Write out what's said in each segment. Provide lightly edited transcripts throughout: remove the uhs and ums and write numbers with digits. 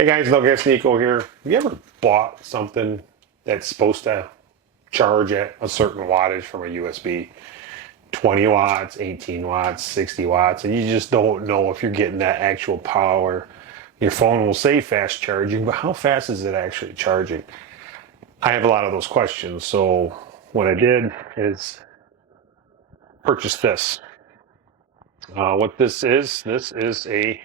Hey guys, Guess Nico here. Have you ever bought something that's supposed to charge at a certain wattage from a USB? 20 watts, 18 watts, 60 watts, and you just don't know if you're getting that actual power. Your phone will say fast charging, but how fast is it actually charging? I have a lot of those questions, so what I did is purchase this. What this is a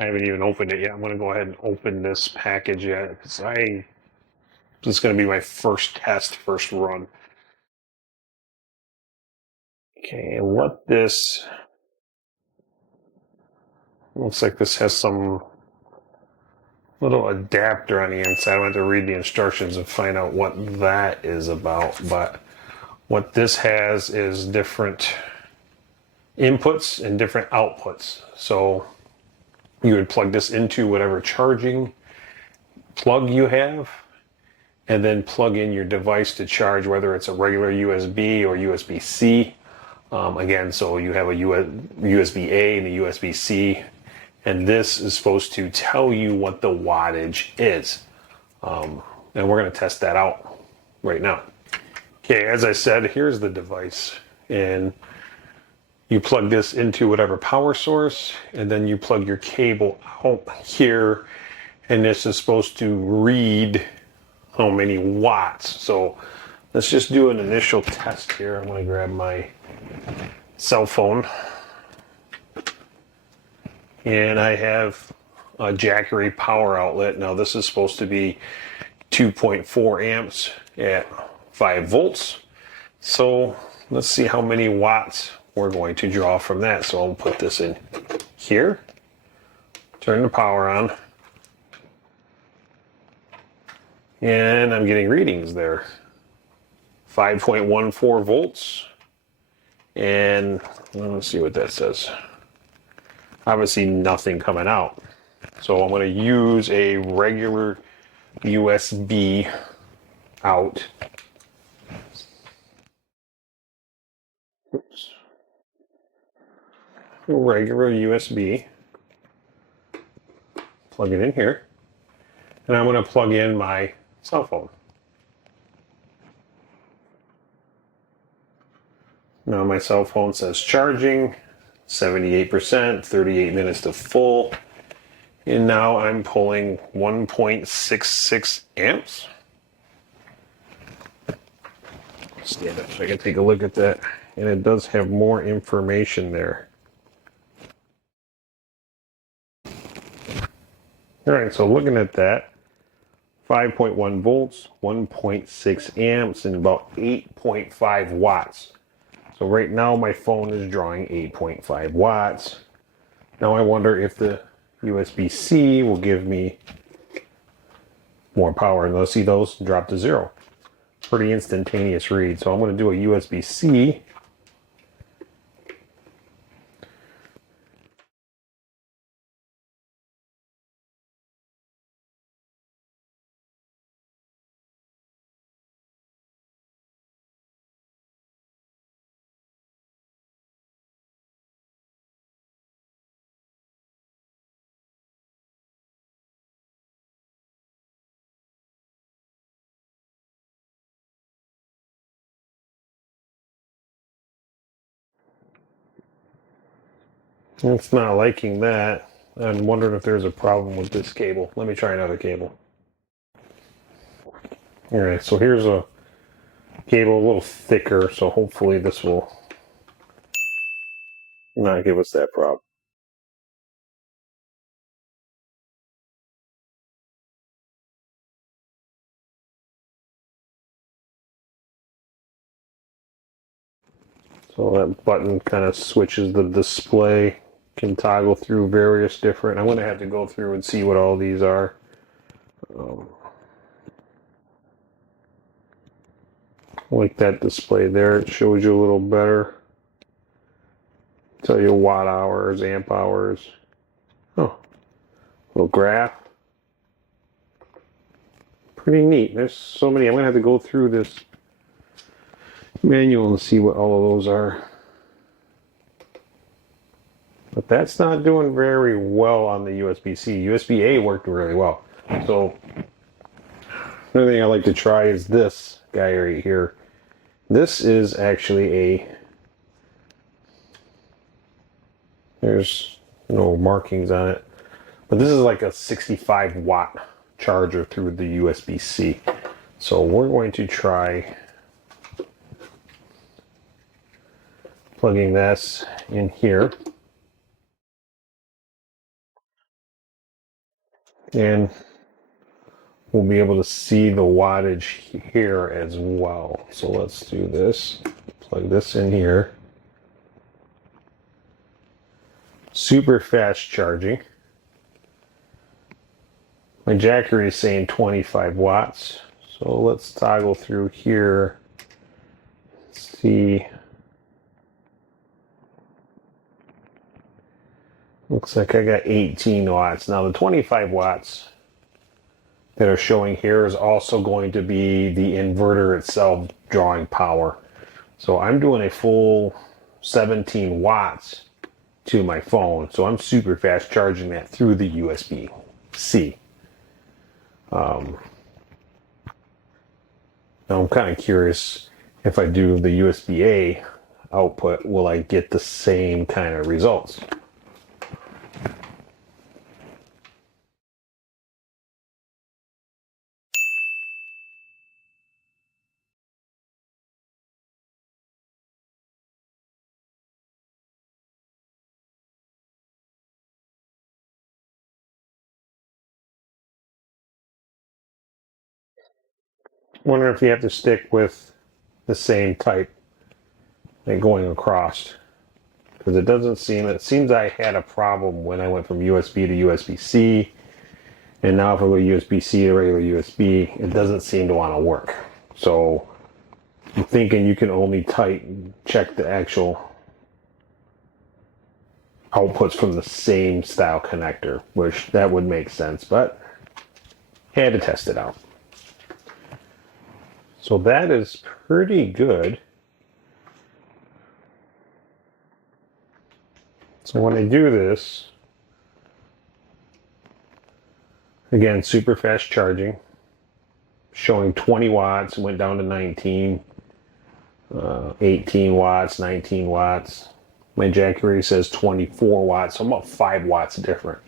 I haven't even opened it yet. I'm going to go ahead and open this package yet because this is going to be my first test, first run. Okay, what this looks like, this has some little adapter on the inside. I want to read the instructions and find out what that is about. But what this has is different inputs and different outputs. So you would plug this into whatever charging plug you have, and then plug in your device to charge, whether it's a regular USB or USB-C. Again, so you have a USB-A and a USB-C, and this is supposed to tell you what the wattage is. And we're going to test that out right now. Okay, as I said, here's the device, and you plug this into whatever power source, and then you plug your cable out here, and this is supposed to read how many watts. So let's just do an initial test here. I'm going to grab my cell phone, and I have a Jackery power outlet. Now this is supposed to be 2.4 amps at 5 volts. So let's see how many watts we're going to draw from that. So I'll put this in here, turn the power on, and I'm getting readings there. 5.14 volts. And let's see what that says. Obviously nothing coming out. So I'm going to use a regular USB out. Oops. Regular USB. Plug it in here. And I'm going to plug in my cell phone. Now my cell phone says charging, 78%, 38 minutes to full. And now I'm pulling 1.66 amps. Stand up so I can take a look at that. And it does have more information there. Alright, so looking at that, 5.1 volts, 1.6 amps, and about 8.5 watts. So right now my phone is drawing 8.5 watts. Now I wonder if the USB-C will give me more power. And let's see those drop to 0. Pretty instantaneous read. So I'm going to do a USB-C. It's not liking that. I'm wondering if there's a problem with this cable. Let me try another cable. Alright, so here's a cable a little thicker, so hopefully this will not give us that problem. So that button kind of switches the display, can toggle through various different. I'm going to have to go through and see what all these are. Like that display there, it shows you a little better. Tell you watt hours, amp hours. Oh, little graph. Pretty neat. There's so many. I'm going to have to go through this manual and see what all of those are. But that's not doing very well on the USB-C. USB-A worked really well. So another thing I like to try is this guy right here. This is actually there's no markings on it, but this is like a 65 watt charger through the USB-C. So we're going to try plugging this in here. And we'll be able to see the wattage here as well. So let's do this. Plug this in here. Super fast charging. My Jackery is saying 25 watts. So let's toggle through here. See. Looks like I got 18 watts. Now the 25 watts that are showing here is also going to be the inverter itself drawing power. So I'm doing a full 17 watts to my phone. So I'm super fast charging that through the USB-C. Now I'm kind of curious if I do the USB-A output, will I get the same kind of results? Wonder if you have to stick with the same type like going across, because it seems I had a problem when I went from USB to USB-C, and now if I go USB-C to regular USB, it doesn't seem to want to work. So I'm thinking you can only check the actual outputs from the same style connector, which that would make sense, but had to test it out. So that is pretty good. So when I do this, again, super fast charging, showing 20 watts, went down to 19, 18 watts, 19 watts. My Jackery says 24 watts, so I'm about 5 watts different.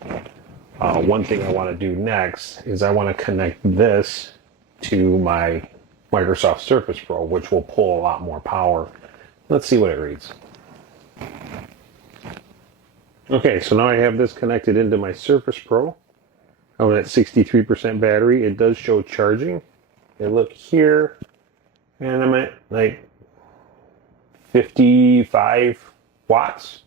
One thing I want to do next is I want to connect this to my Microsoft Surface Pro, which will pull a lot more power. Let's see what it reads. Okay, so now I have this connected into my Surface Pro. I'm at 63% battery. It does show charging. I look here, and I'm at like 55 watts.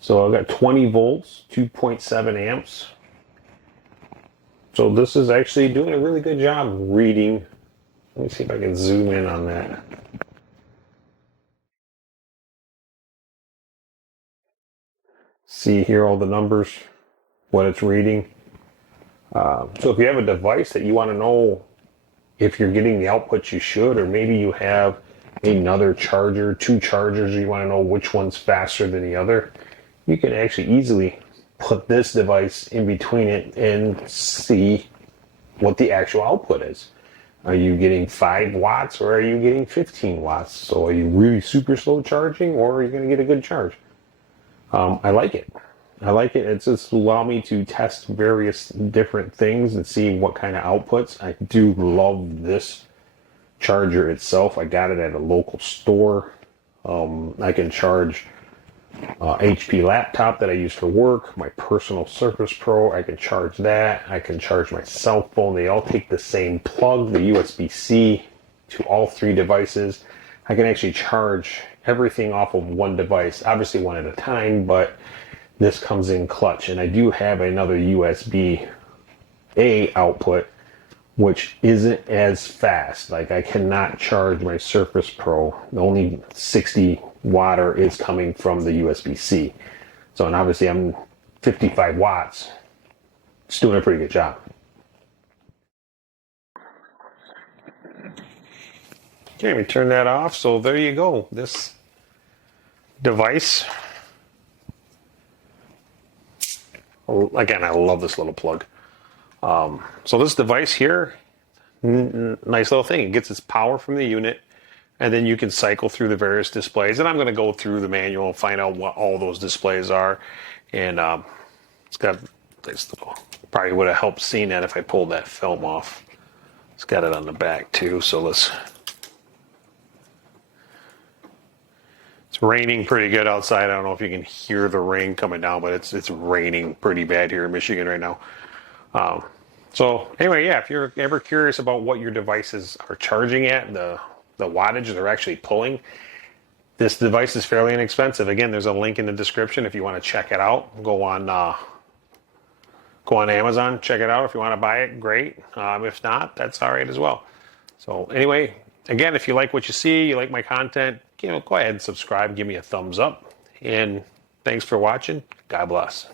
So I've got 20 volts, 2.7 amps. So this is actually doing a really good job reading. Let me see if I can zoom in on that. See here all the numbers, what it's reading. So if you have a device that you want to know if you're getting the outputs you should, or maybe you have another charger, two chargers, you want to know which one's faster than the other, you can actually easily put this device in between it and see what the actual output is. Are you getting 5 watts or are you getting 15 watts? So are you really super slow charging, or are you going to get a good charge? I like it. I like it. It's just allow me to test various different things and see what kind of outputs. I do love this charger itself. I got it at a local store. I can charge HP laptop that I use for work, my personal Surface Pro, I can charge that. I can charge my cell phone. They all take the same plug, the USB-C, to all 3 devices. I can actually charge everything off of one device, obviously one at a time, but this comes in clutch. And I do have another USB-A output, which isn't as fast. Like I cannot charge my Surface Pro. The only 60 watter is coming from the USB-C. So, and obviously I'm 55 watts. It's doing a pretty good job. Okay, let me turn that off. So there you go. This device Again, I love this little plug. So this device here, nice little thing. It gets its power from the unit, and then you can cycle through the various displays. And I'm going to go through the manual and find out what all those displays are. And it's got this little, probably would have helped seeing that if I pulled that film off. It's got it on the back too, so let's... It's raining pretty good outside. I don't know if you can hear the rain coming down, but it's raining pretty bad here in Michigan right now. So anyway, yeah, if you're ever curious about what your devices are charging at, the wattage they're actually pulling, this device is fairly inexpensive. Again, there's a link in the description if you want to check it out. Go on Amazon, check it out. If you want to buy it, great. If not, that's all right as well. So anyway, again, if you like what you see, you like my content, go ahead and subscribe, give me a thumbs up, and thanks for watching. God bless.